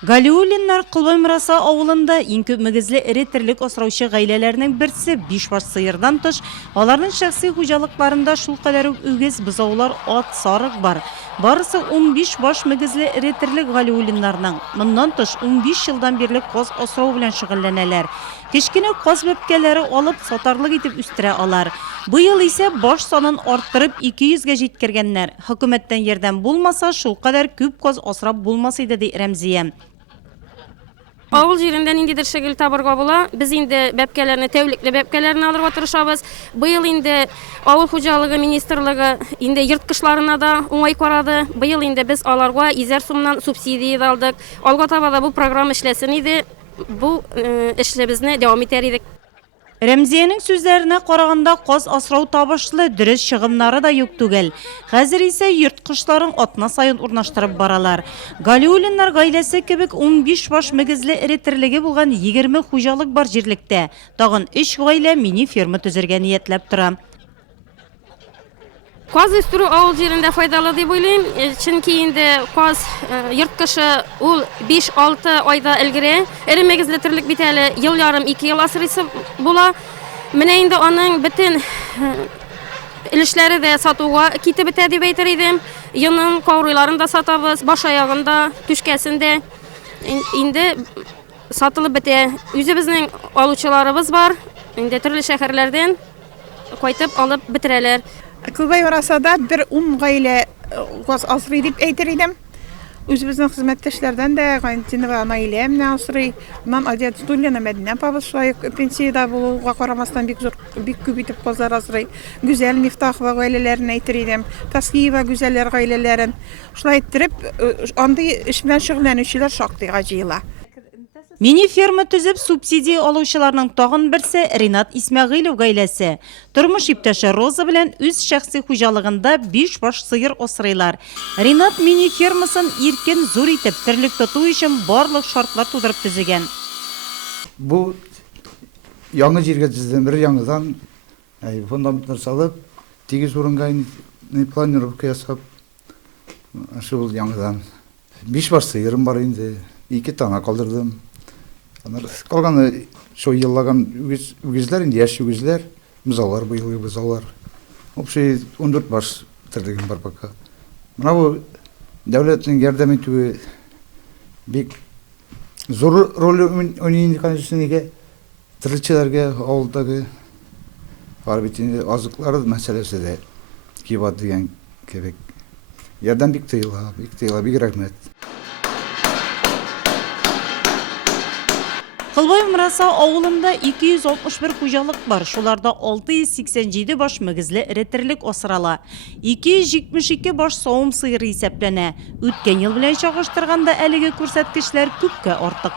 Галиуллиннар Кылбаймыраса авылында иң күп мөгезле эре терлек асраучы гаиләләрнең берсе 5 баш сыердан тыш, аларның шәхси хуҗалыкларында шул кадәр үк үгез, бозаулар, ат, сарык бар. Барысы 15 баш мөгезле эре терлек Галиуллиннарның. Моннан тыш 15 елдан бирлек каз асрау белән шөгыльләнәләр. Кечкенә каз бәбкәләре алып сатарлык итеп үстерә алар. Быел исә баш санын арттырып 200-гә җиткергәннәр. Хөкүмәттән ярдәм булмаса, шул кадәр күп каз асрап булмас иде ди Рәмзия. Авыл җирендә ниндидер шөгыль табырга була. Без инде бәбкәләрне, тәүлекле бәбкәләрне алырга тырышабыз. Быел инде авыл хуҗалыгы министрлыгы инде йырткычларына да уңай карады. Быел инде без аларга изәр сумнан субсидия алдык. Алга таба да бу программа эшләсен иде. Бу эшлебезне дәвам итәр идек. Рәмзиянең сүзләренә караганда каз асрау табышлы, дөрес чыгымнары да юк түгел. Хәзер исә йырткычларын атна сайын урнаштырып баралар. Галиуллиннар гаиләсе кебек 15 баш мөгезле эре терлеге булган 20 хуҗалык бар җирлектә. Тагын 3 гаилә мини ферма төзергә ниятләп тора. Каз үстерү авыл җирендә файдалы дип уйлыйм. Чөнки инде каз йырткышы ул 5-6 айда өлгерә. Эре мөгезле терлек бит әле ел ярым 2 ел асрыйсы була. Менә инде аның бөтен өлешләре дә сатуга китеп бетә дип әйтер идем. Йонын, каурыйларын да сатабыз, баш аягында, түшкәсендә. Инде сатылып бетә. Үзебезнең алучыларыбыз бар. Инде төрле шәһәрләрдән кайтып алып бетерәләр. Кылбаймырасада bir 10 гаилә каз асрый дип әйтер идем. Үзебезнең хезмәттәшләрдән дә Гантинова Наилә менә асрый. Моннан Адия Туллина Мәдинә павышлай пенсиядә булуга карамастан бик күп итеп казлар асрый. Гүзәл Мифтахова гаиләләрен әйтер идем. Таскиева гүзәлләр гаиләләрен. Шулай иттереп, андый эш белән шөгыльләнүчеләр шактый гаҗыйла. Мини ферма төзеп субсидия алучыларның тагын берсе Ринат Исмәгыйлов гаиләсе. Тормыш иптәше Роза белән үз шәхси хуҗалыгында 5 баш сыер асрыйлар. Ринат мини фермасын иркен зур итеп терлек тоту өчен барлык шартлар тудырып төзегән. Бу яңа җиргә төзелгән бер яңадан фундаментлар салып, тигез урынга планировка ясап, шул яңадан 5 баш сыерым бар инде, 2 тана калдырдым. Калганы шо еллаган үгезләр, инде яшь үгезләр, бозаулар, быелгы бозаулар. Общий 14 баш терлегем бар пока. Менә бу дәүләтнең ярдәм итүе бик зур роль уйный, конечно, нигә тирәчеләргә авылдагы бар бит инде азыклары мәсьәләсе дә кибат дигән кебек. Ярдәм бик тыела, бик рәхмәт. Кылбаймыраса авылында 261 хуҗалык бар. Шуларда 687 баш мөгезле эре терлек асрала. 272 баш савым сыеры исәпләнә. Үткән ел белән чагыштырганда әлеге күрсәткечләр күпкә артык.